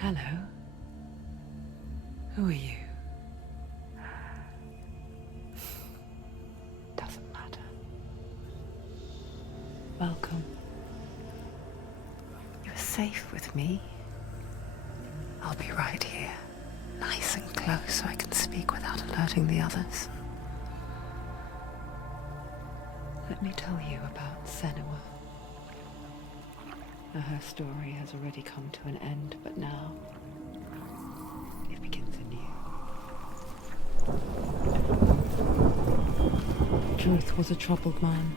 Hello. Who are you? Doesn't matter. Welcome. You're safe with me. I'll be right here, nice and close so I can speak without alerting the others. Let me tell you about Senua. Her story has already come to an end, but now it begins anew. Truth was a troubled man,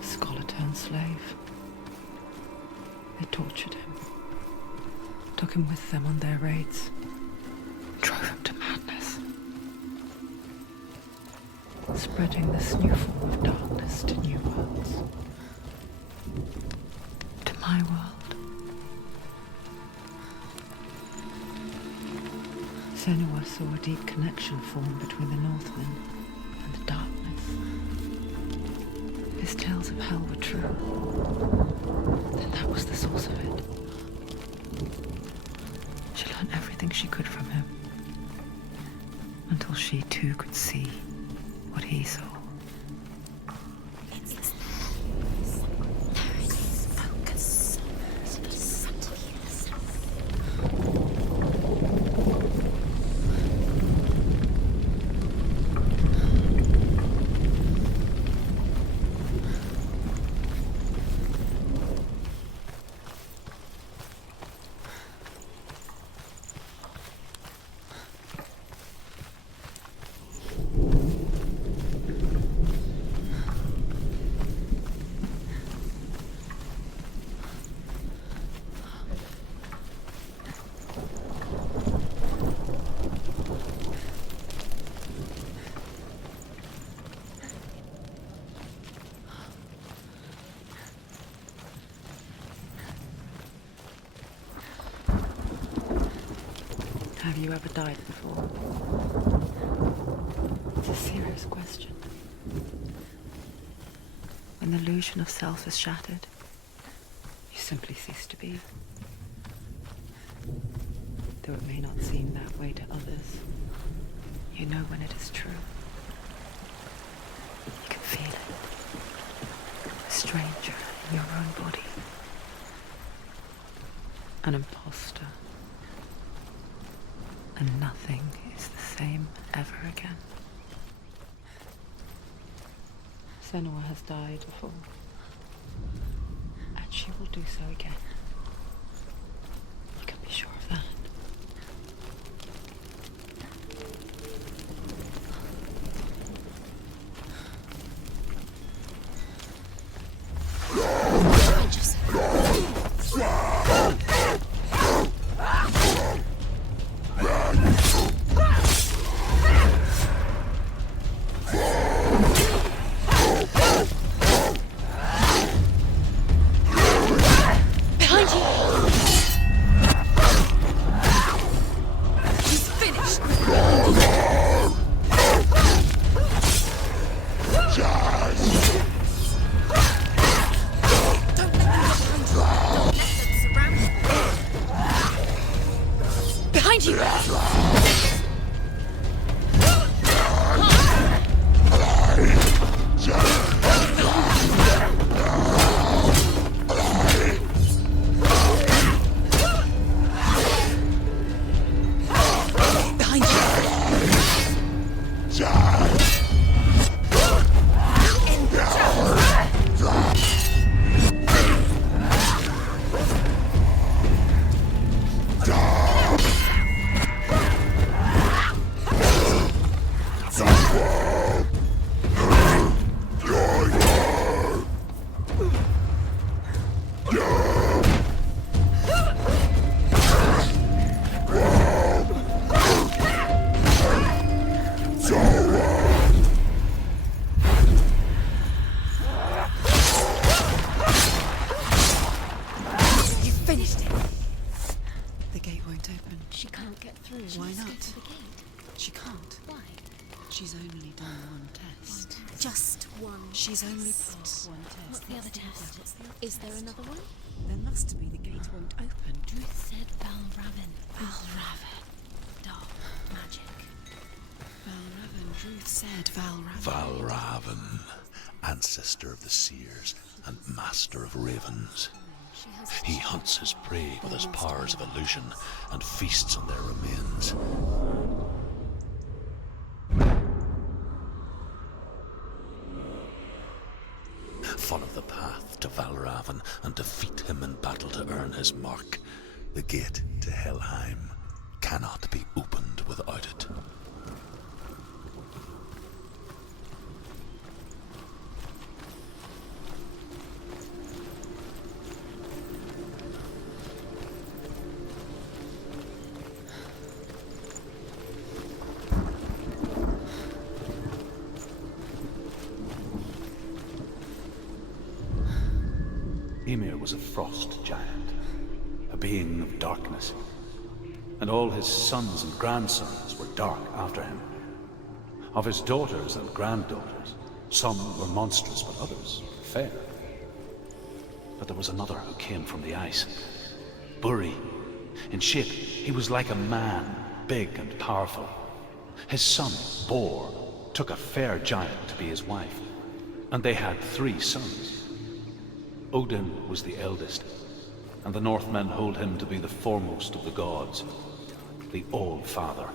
scholar turned slave. They tortured him, took him with them on their raids, drove him to madness, spreading this new form of darkness to new worlds. To my world. Senua saw a deep connection form between the Northmen and the darkness. His tales of hell were true. Then that was the source of it. She learned everything she could from him, until she too could see what he saw. Have you ever died before? It's a serious question. When the illusion of self is shattered, you simply cease to be. Though it may not seem that way to others, you know when it is true. You can feel it. A stranger in your own body. An imposter. And nothing is the same ever again. Senua has died before, and she will do so again. You can be sure of that. She's only done one test. Just one. She's only passed one test. What's the other test? Is there another one? There must be. The gate won't open. Druth said Valravn. Valravn. Dark magic. Valravn. Druth said Valravn. Valravn, ancestor of the seers and master of ravens. He hunts his prey with his powers of illusion and feasts on their remains. Follow the path to Valravn and defeat him in battle to earn his mark. The gate to Helheim cannot be opened without it. Ymir was a frost giant, a being of darkness, and all his sons and grandsons were dark after him. Of his daughters and granddaughters, some were monstrous, but others fair. But there was another who came from the ice. Buri. In shape, he was like a man, big and powerful. His son, Bor, took a fair giant to be his wife, and they had 3 sons. Odin was the eldest, and the Northmen hold him to be the foremost of the gods, the All-Father.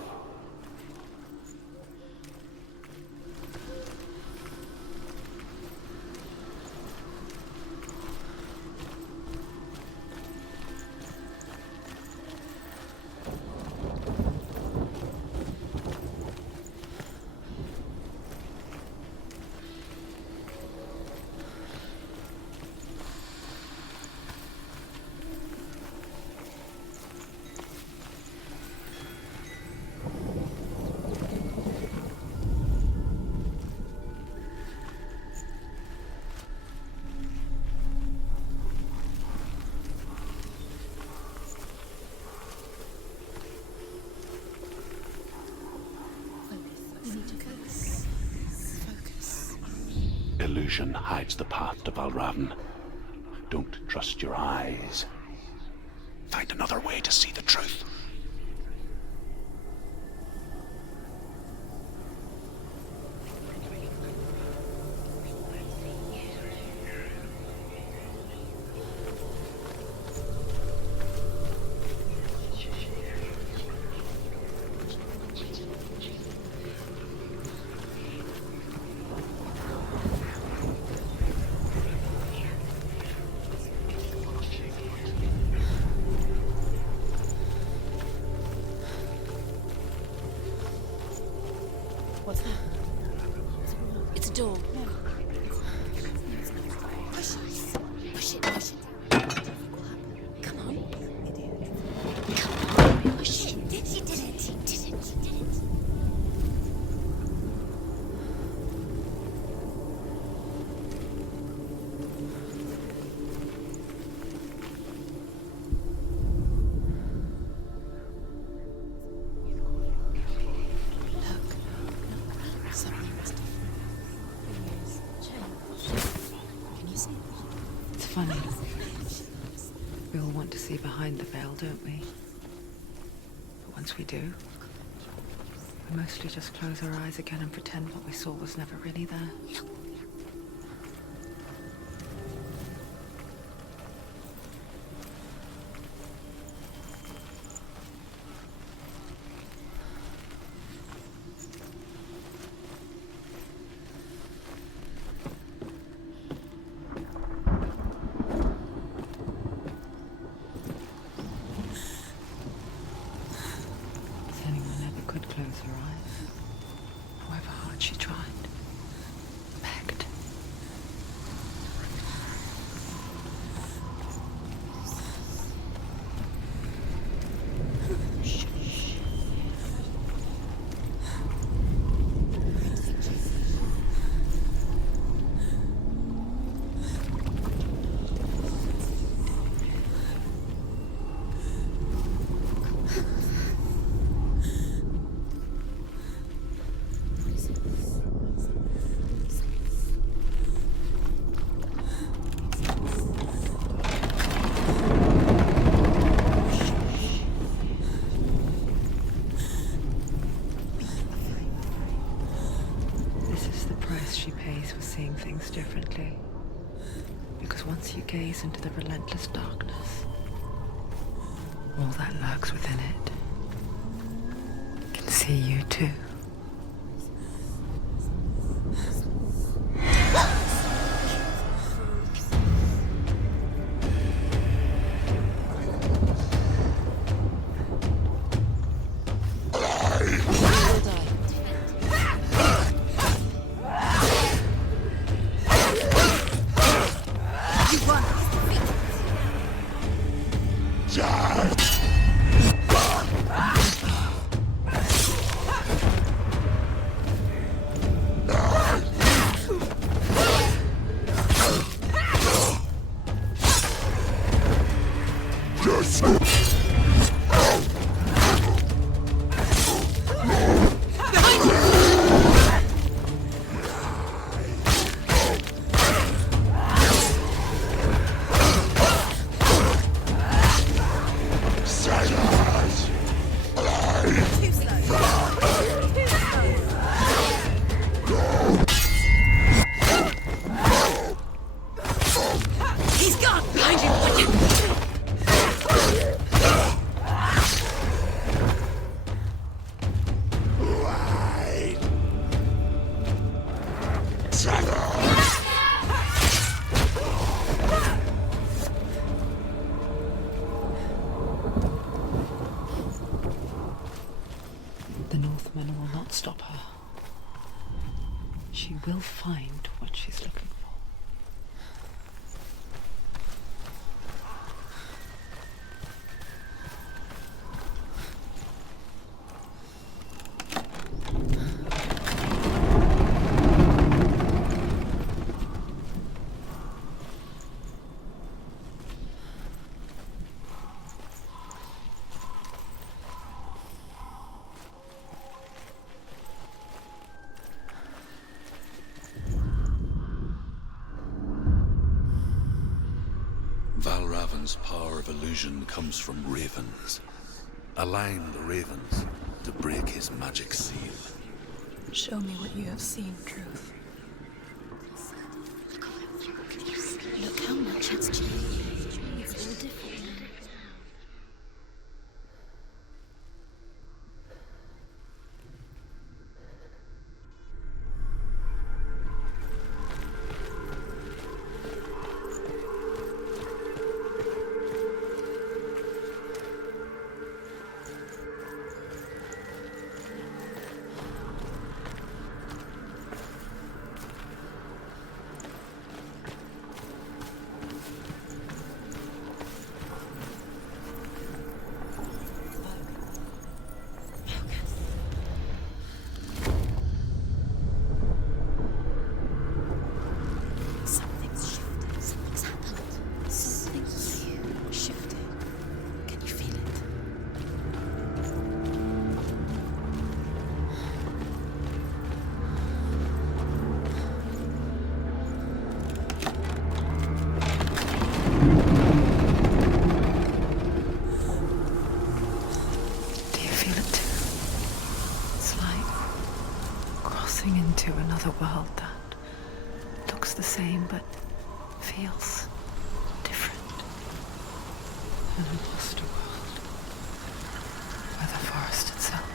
Illusion hides the path to Valravn. Don't trust your eyes. Find another way to see the truth. What's that? It's a door. Push it. Push it. Push it. Come on. Come on. Push it. He did it. He did it. He did it. It's funny. We all want to see behind the veil, don't we? But once we do, we mostly just close our eyes again and pretend what we saw was never really there. Senua never could close her eyes, however hard she tried. Barely. as you gaze into the relentless darkness. All that lurks within it can see you too. The Northmen will not stop her. She will find what she's looking for. Valravn's power of illusion comes from ravens. Align the ravens to break his magic seal. Show me what you have seen, Truth. Look how much it's changed. It's all different now. Into another world that looks the same but feels different. An imposter world where the forest itself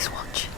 is watching.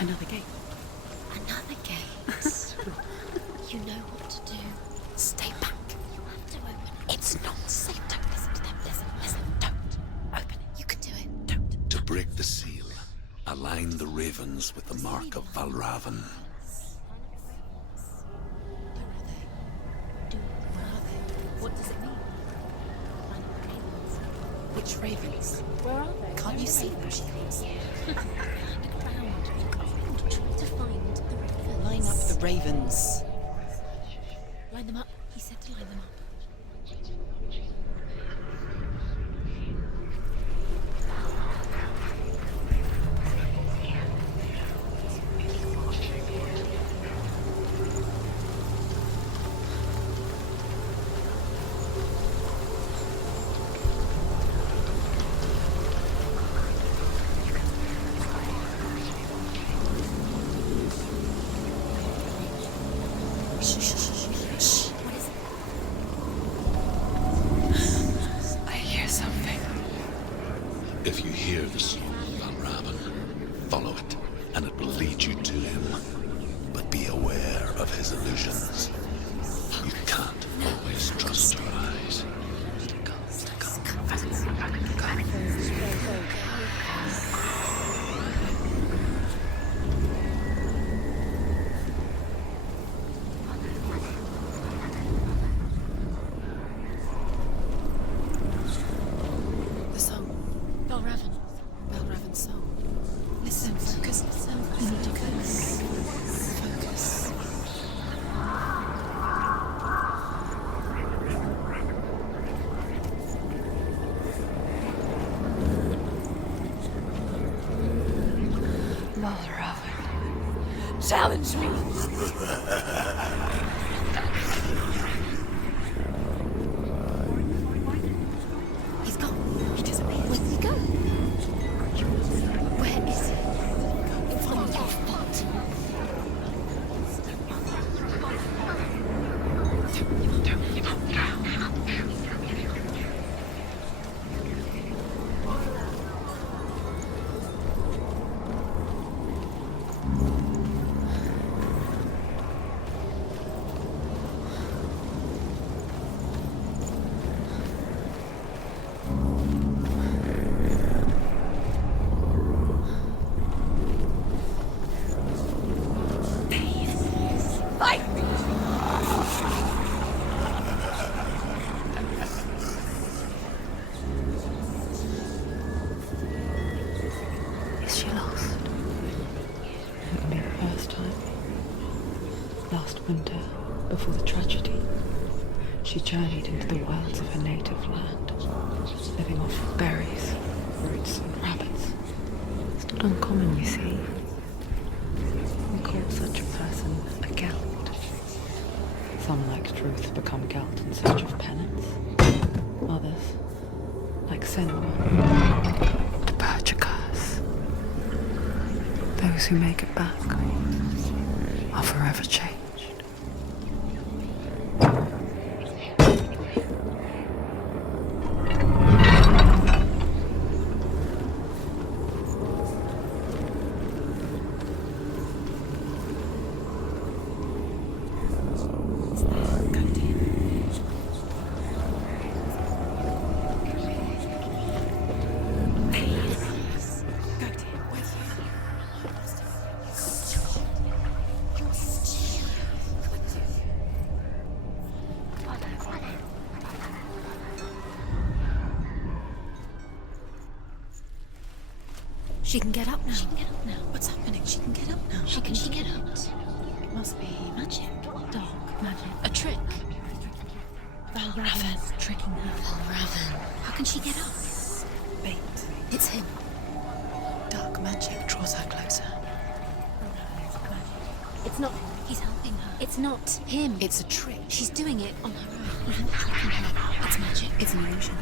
Another gate. Another gate. You know what to do. Stay back. You have to open it. It's not safe. Don't listen to them. Listen. Don't. Open it. You can do it. Don't. To break the seal, align the ravens with the mark of Valravn. Where are they? What does it mean? Which ravens? Where are they? Can't you see them? To find the ravens. Line up the ravens. Line them up. He said to line them up. Shh. What is it? I hear something. If you hear the song of Valravn, follow it, and it will lead you to him. But be aware of his illusions. You can't always trust your eyes. The song. Valravn's song. Listen, focus. You need to focus. Focus. Valravn, challenge me. He's gone. He disappeared. Where did he go? Where is he? Find your feet. Is she lost? It would be the first time. Last winter, before the tragedy, she journeyed into the wilds of her native land, living off of berries, roots, and rabbits. It's not uncommon, you see. We call such a person a gelt. Some, like Truth, become gelt in search of penance. Others, like Senua, to purge a curse. Those who make it back are forever changed. She can get up now. What's happening? She can get up now. How can she get up? It must be Magic. Dark magic. a trick. Valravn. Tricking her. Valravn. How can she get up? Bait. It's him. Dark magic draws her closer. It's not him. He's helping her. It's not him. It's a trick. She's doing it on her own. He's not helping her. It's magic. It's an illusion.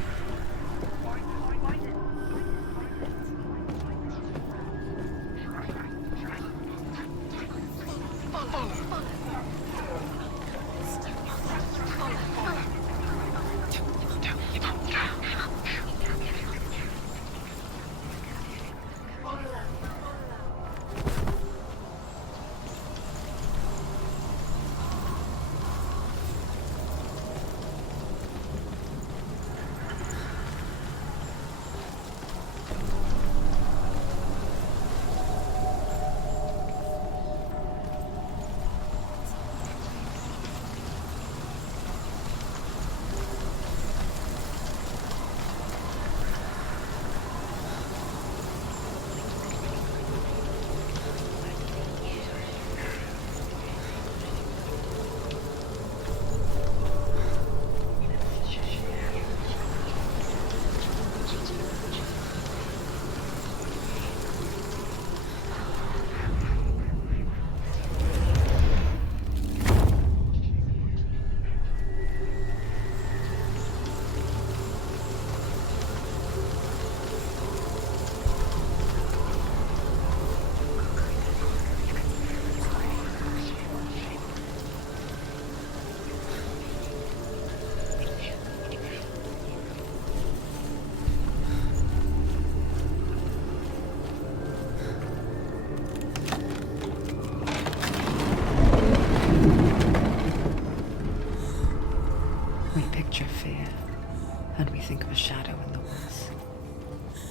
And we think of a shadow in the woods,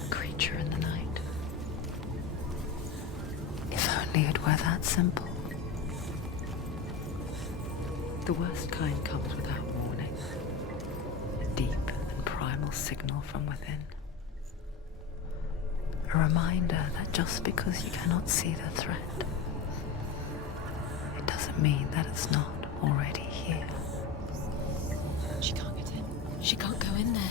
a creature in the night. If only it were that simple. The worst kind comes without warning. A deep and primal signal from within. A reminder that just because you cannot see the threat, it doesn't mean that it's not already here. She can't get in. She can't go in there.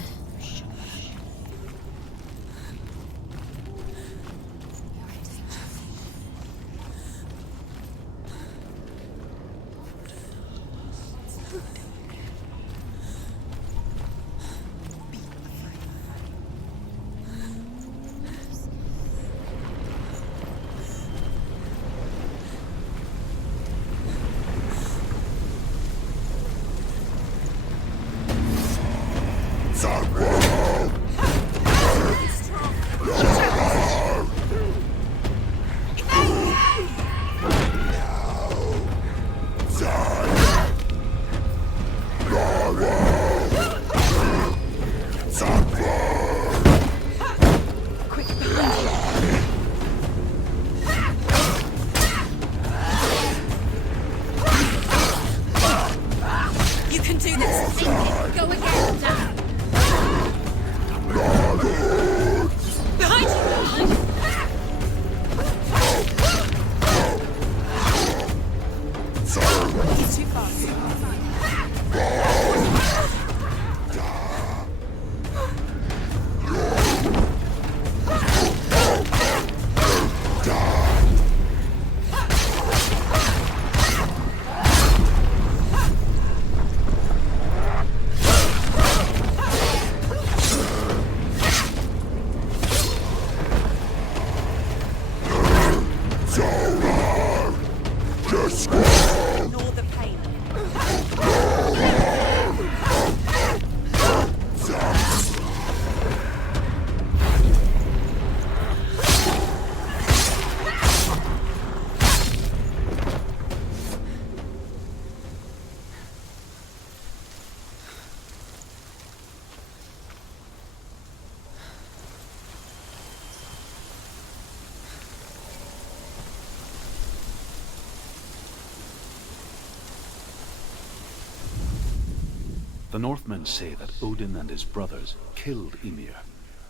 The Northmen say that Odin and his brothers killed Ymir,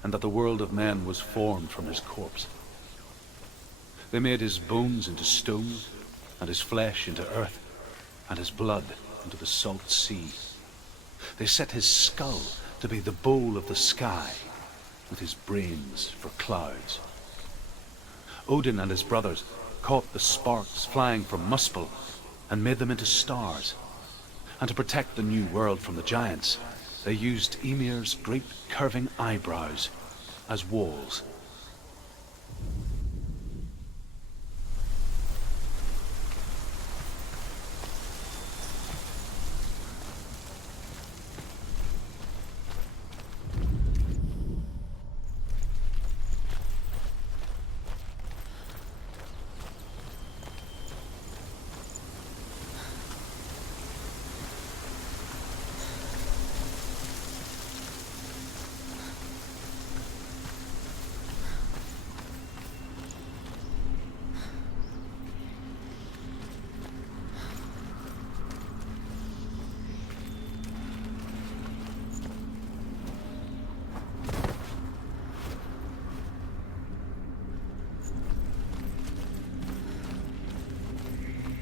and that the world of men was formed from his corpse. They made his bones into stone, and his flesh into earth, and his blood into the salt sea. They set his skull to be the bowl of the sky, with his brains for clouds. Odin and his brothers caught the sparks flying from Muspel and made them into stars. And to protect the new world from the giants, they used Ymir's great curving eyebrows as walls.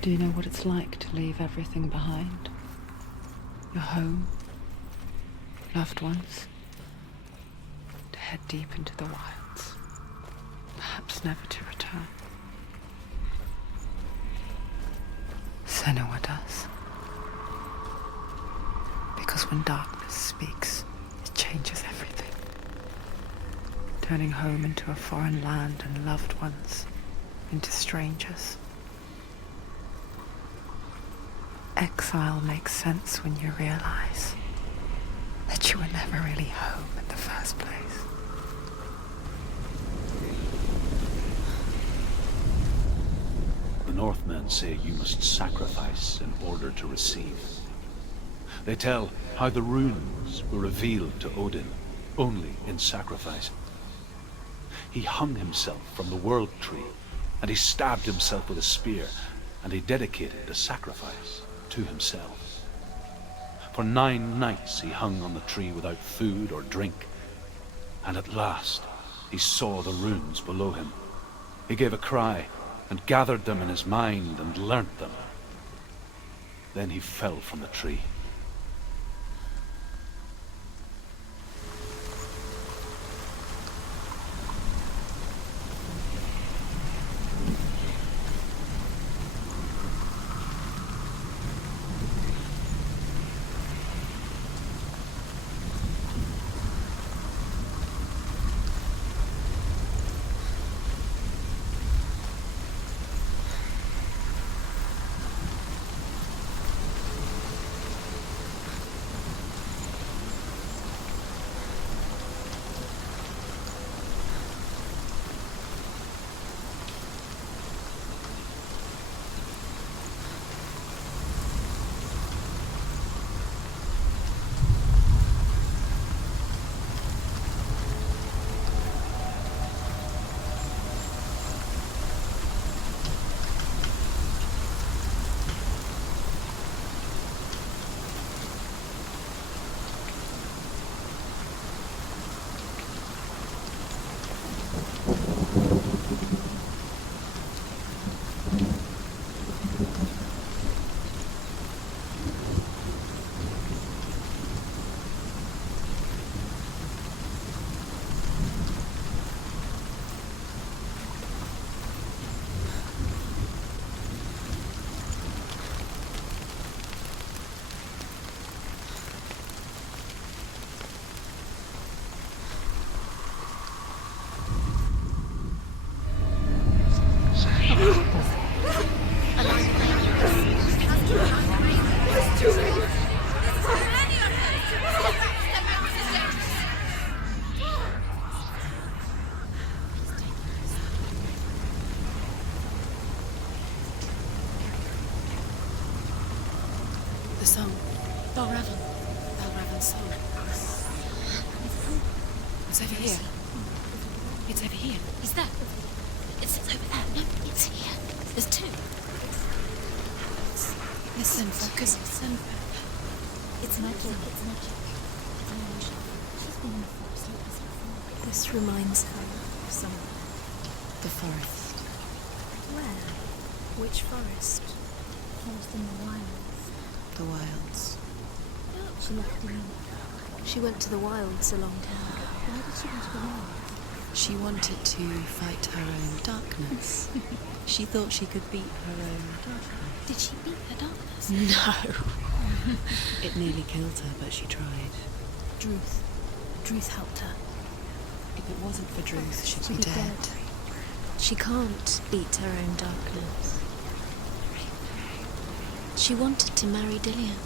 Do you know what it's like to leave everything behind? Your home, loved ones, to head deep into the wilds, perhaps never to return. Senua does. Because when darkness speaks, it changes everything. Turning home into a foreign land and loved ones into strangers. Exile makes sense when you realize that you were never really home in the first place. The Northmen say you must sacrifice in order to receive. They tell how the runes were revealed to Odin only in sacrifice. He hung himself from the world tree, and he stabbed himself with a spear, and he dedicated the sacrifice to himself. For 9 nights he hung on the tree without food or drink, and at last he saw the runes below him. He gave a cry, and gathered them in his mind and learnt them. Then he fell from the tree. The song. Valvarn. Valvarn's song. It's over here. It's over here. Is that? It's over there. No, it's here. There's 2. Listen, focus. Listen. It's magic. It's magic. It's an illusion. She's been in the forest like this before. This reminds her of somewhere. The forest. Where? Which forest? Forest in the wilds. The wilds. She left him. She went to the wilds a long time ago. Why did she go to the wilds? She wanted to fight her own darkness. She thought she could beat her own darkness. Did she beat her darkness? No. It nearly killed her, but she tried. Druth helped her. If it wasn't for Druth, she'd be dead. She can't beat her own darkness. She wanted to marry Dillian.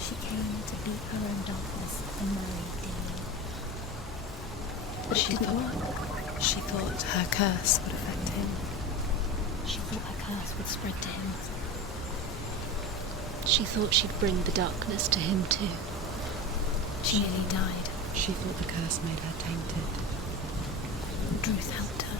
She came to beat her own darkness and marry Delle. But it didn't work. She thought her curse would affect him. She thought her curse would spread to him. She thought she'd bring the darkness to him too. She nearly died. She thought the curse made her tainted. Druth helped her.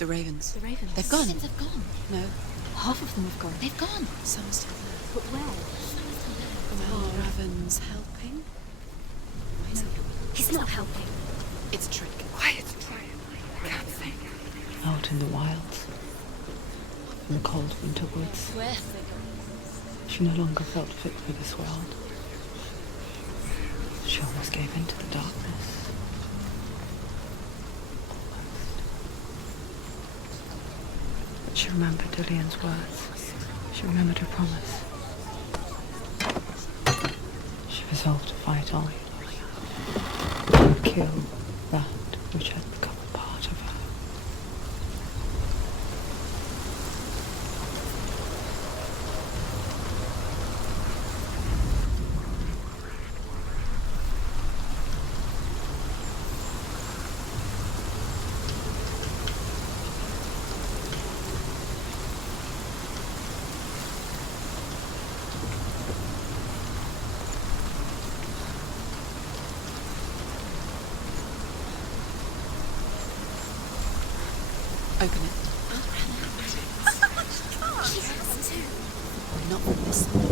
The ravens. The ravens. They've gone. Ravens have gone. No, Half of them have gone. They've gone. some are still there. But where? Raven's helping? He's not helping. It's a trick. Quiet. Can't think. Out in the wilds. In the cold winter woods. Where have they gone? She no longer felt fit for this world. She almost gave in to the darkness. But she remembered Dillian's words. She remembered her promise. She resolved to fight on. To kill that which had become a part of her. Open it. She has to. Not from this side.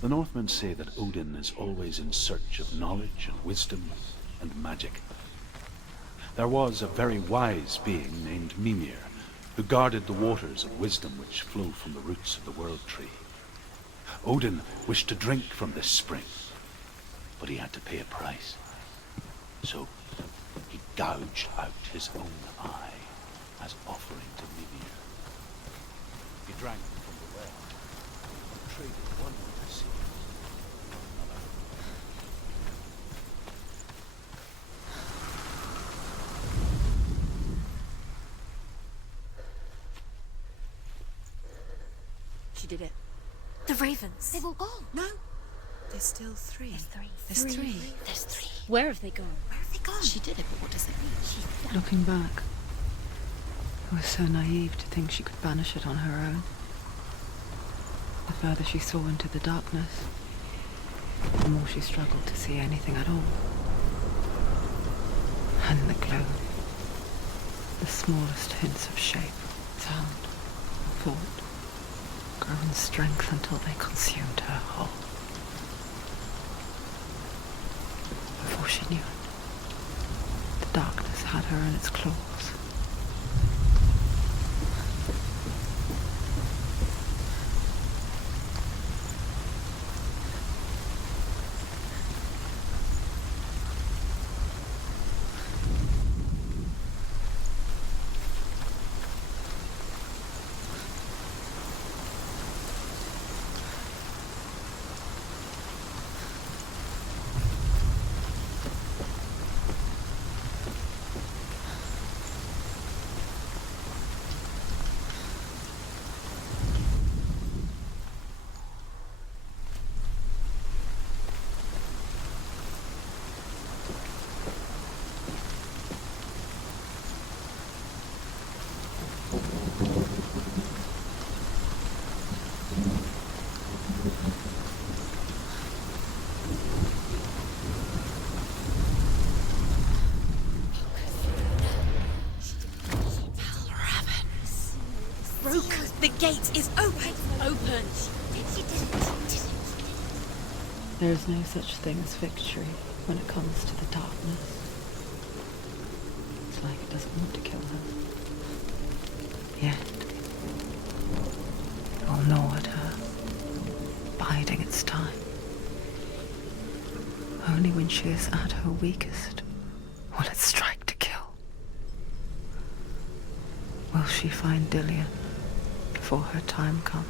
The Northmen say that Odin is always in search of knowledge and wisdom and magic. There was a very wise being named Mimir, who guarded the waters of wisdom which flow from the roots of the World Tree. Odin wished to drink from this spring, but he had to pay a price. So he gouged out his own eye as offering to Mimir. He drank from the well and traded one with the sea. She did it. The ravens. They've all gone. No. There's still three. There's three. There's three. There's three. Where have they gone? Where have they gone? She did it, but what does it mean? She's done. Looking back, I was so naive to think she could banish it on her own. The further she saw into the darkness, the more she struggled to see anything at all. And the glow, the smallest hints of shape, sound, thought, grow in strength until they consumed her whole. Before she knew it, the darkness had her in its claws. The gate is open. Open. You did it. There is no such thing as victory when it comes to the darkness. It's like it doesn't want to kill her. Yet, it will gnaw at her, biding its time. Only when she is at her weakest will it strike to kill. Will she find Dillion before her time comes?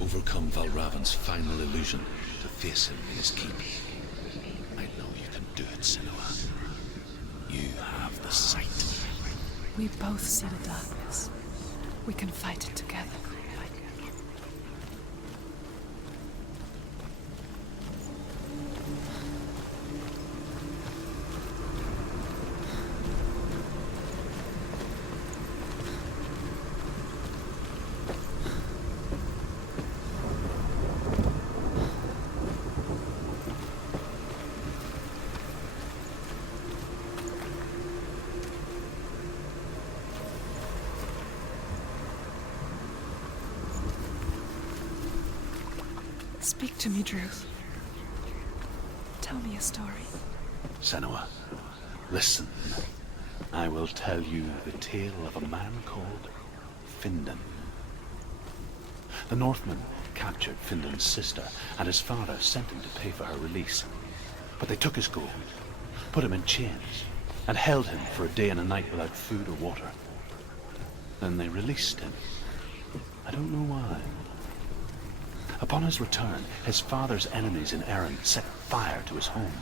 Overcome Valravn's final illusion to face him in his keep. I know you can do it, Senua. You have the sight. We both see the darkness. We can fight it together. Speak to me, Druth. Tell me a story. Senua, listen. I will tell you the tale of a man called Findan. The Northmen captured Findan's sister, and his father sent him to pay for her release. But they took his gold, put him in chains, and held him for a day and a night without food or water. Then they released him. I don't know why. Upon his return, his father's enemies in Erin set fire to his home.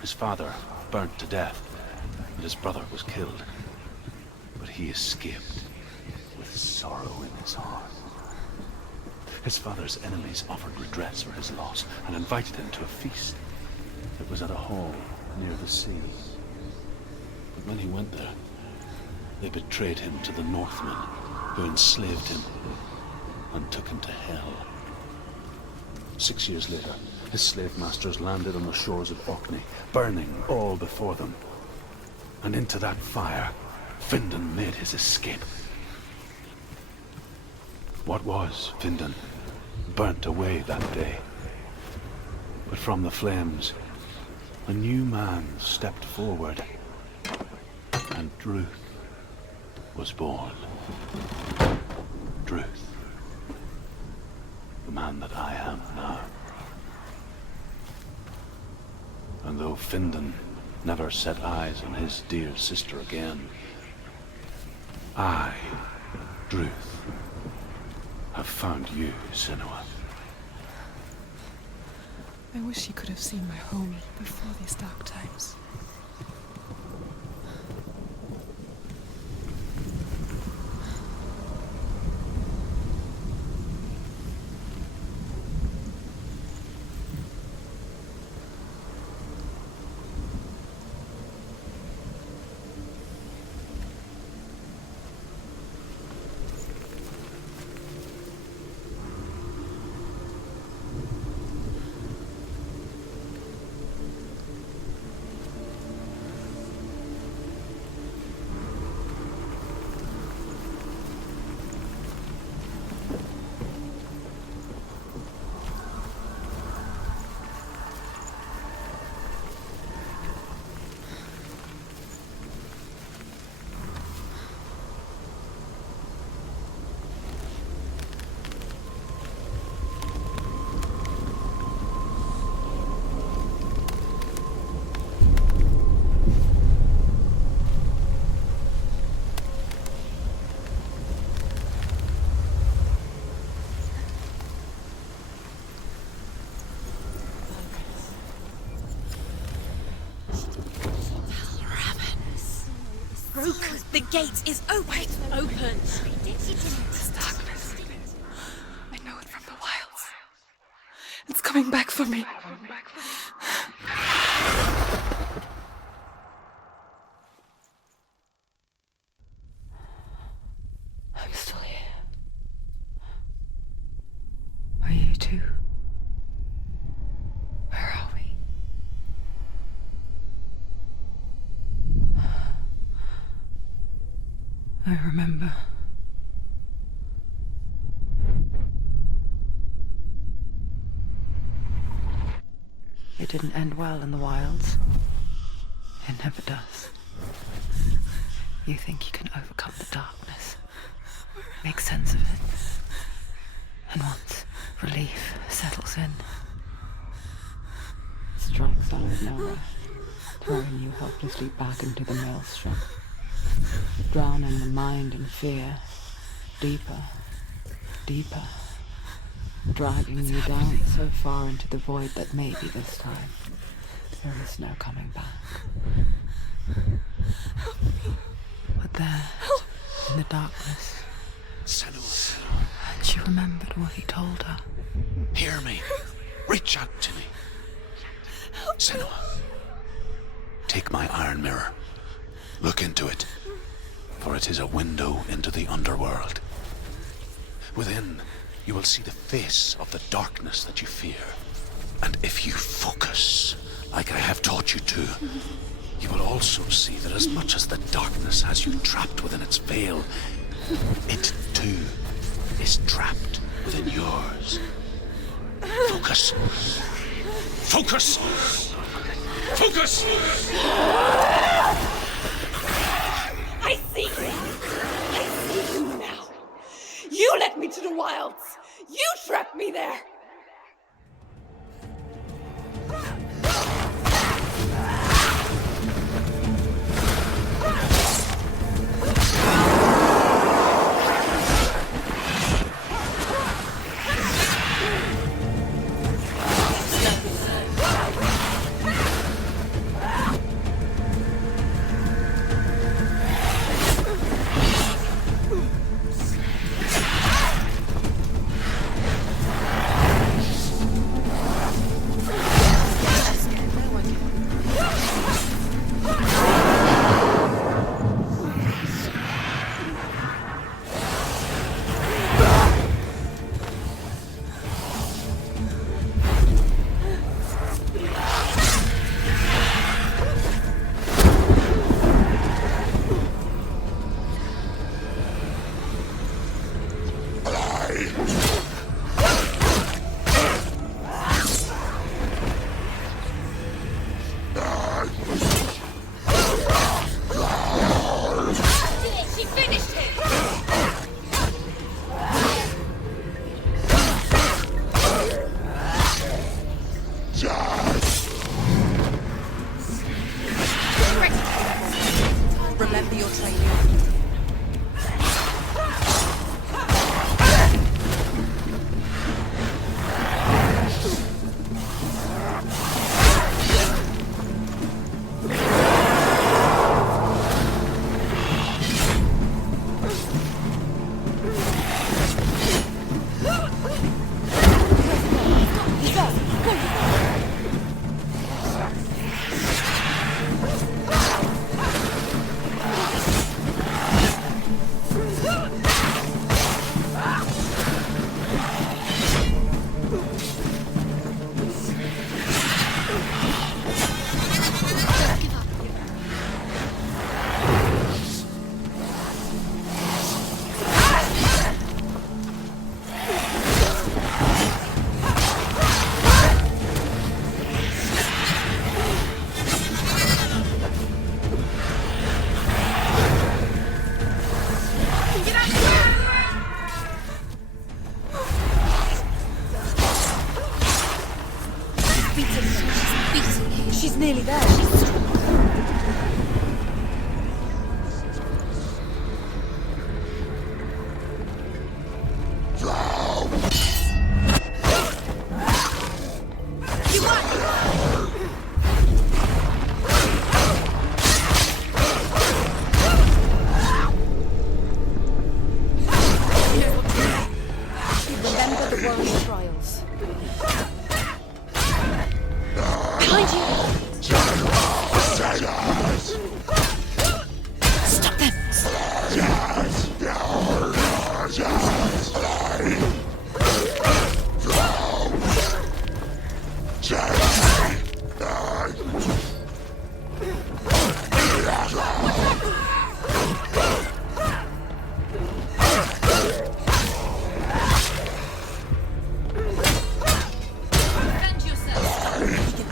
His father burnt to death, and his brother was killed. But he escaped with sorrow in his heart. His father's enemies offered redress for his loss and invited him to a feast. It was at a hall near the sea. But when he went there, they betrayed him to the Northmen, who enslaved him and took him to hell. 6 years later, his slave masters landed on the shores of Orkney, burning all before them. And into that fire, Findan made his escape. What was Findan burnt away that day. But from the flames, a new man stepped forward, and Druth was born. Druth. The man that I am now. And though Findan never set eyes on his dear sister again, I, Druth, have found you, Senua. I wish you could have seen my home before these dark times. The gate is open. Open. This darkness. I know it from the wilds. It's coming back for me. I'm still here. Are you too? Where are we? I remember. It didn't end well in the wilds. It never does. You think you can overcome the darkness, make sense of it, and once relief settles in, it strikes out of nowhere, throwing you helplessly back into the maelstrom, drowning the mind in fear, deeper, deeper, dragging you down so far into the void that maybe this time there is no coming back. But there, in the darkness, Senua, she remembered what he told her. hear me. Reach out to me. Senua, take my iron mirror. Look into it, for it is a window into the underworld. Within, you will see the face of the darkness that you fear. And if you focus, like I have taught you to, you will also see that as much as the darkness has you trapped within its veil, it too is trapped within yours. Focus. Focus! Focus! I see you! I see you now! You led me to the wilds! You trapped me there! Remember your training. She's nearly there.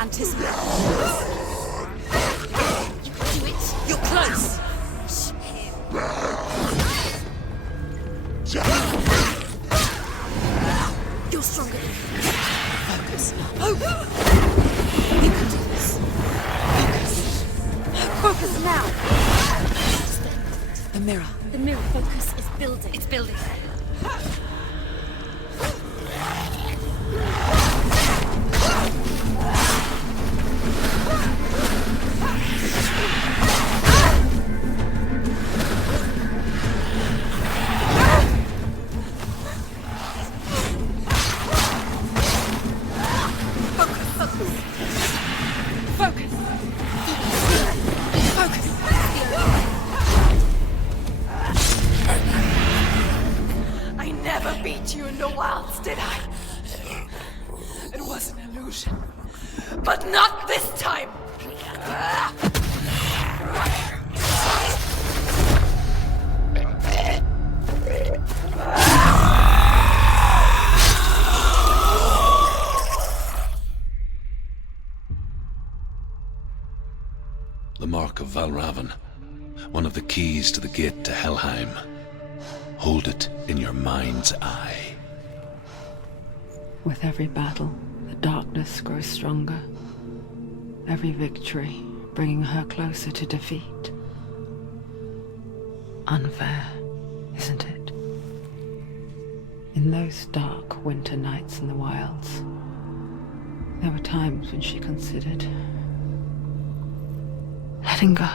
anticipate. You can do it. You're close. You're stronger than me. Focus. Oh! You can do this. Focus. Focus now. The mirror. The mirror focus is building. It's building. I never beat you in the wilds, did I? It was an illusion. But not this time! The mark of Valvarn, one of the keys to the gate to Helheim. Hold it in your mind's eye. With every battle, the darkness grows stronger. Every victory bringing her closer to defeat. Unfair, isn't it? In those dark winter nights in the wilds, there were times when she considered letting go.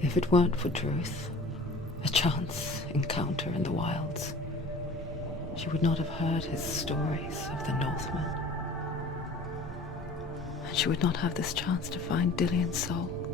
If it weren't for Druth, a chance encounter in the wilds, she would not have heard his stories of the Northmen. And she would not have this chance to find Dillion's soul.